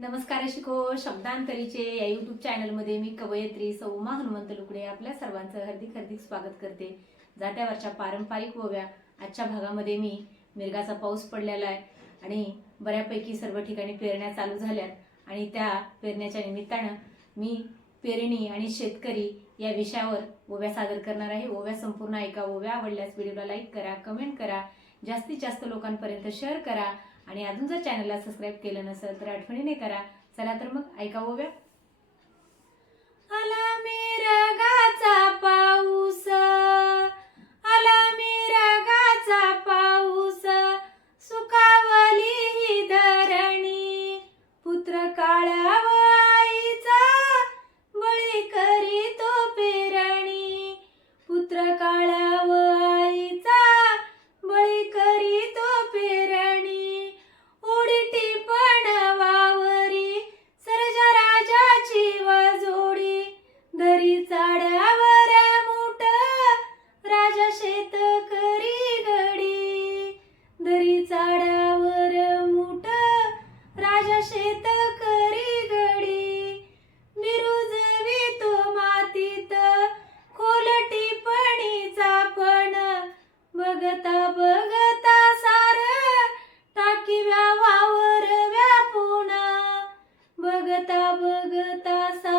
नमस्कार शिको शब्दांतरीचे या युट्यूब चॅनलमध्ये मी कवयित्री सौमा हनुमंत लुकडे आपल्या सर्वांचं हार्दिक हार्दिक स्वागत करते. जात्यावरच्या पारंपरिक ओव्या आजच्या भागामध्ये मी मिरगाचा पाऊस पडलेला आहे आणि बऱ्यापैकी सर्व ठिकाणी पेरण्या चालू झाल्यात आणि त्या पेरण्याच्या निमित्तानं मी पेरणी आणि शेतकरी या विषयावर ओव्या सादर करणार आहे. ओव्या संपूर्ण ऐका ओव्या आवडल्यास व्हिडिओला लाईक करा कमेंट करा जास्तीत जास्त लोकांपर्यंत शेअर करा. आणि अजून जर चॅनलला सबस्क्राईब केलं नसेल तर आठवणीने करा. चला तर मग ऐका ओव्या आला मिरगाचा झाडावर चाड्यावर मुठ राजा शेत करी गडी. मिरुजवी तो मातीत खोलटी पणीचा पण. बघता बघता सार टाकी वावर व्यापून. बघता बघता सार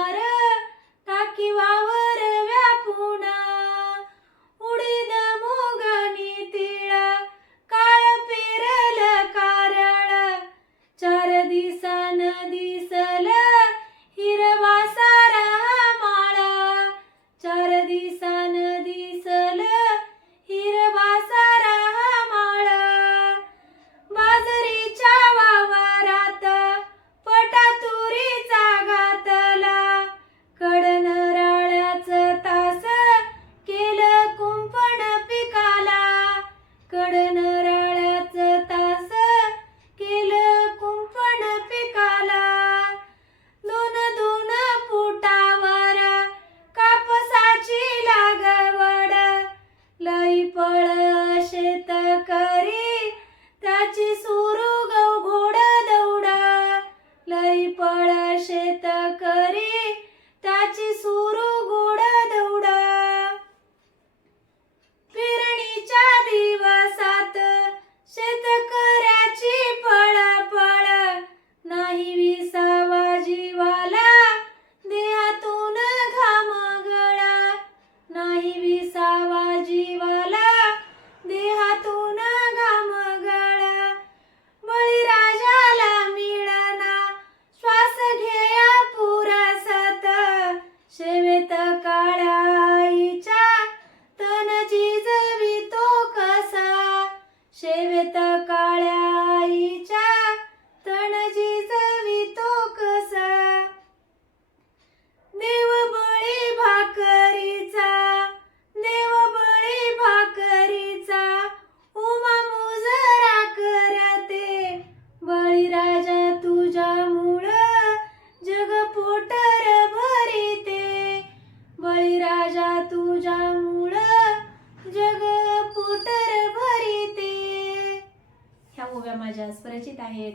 माझ्या परिचित आहेत.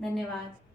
धन्यवाद.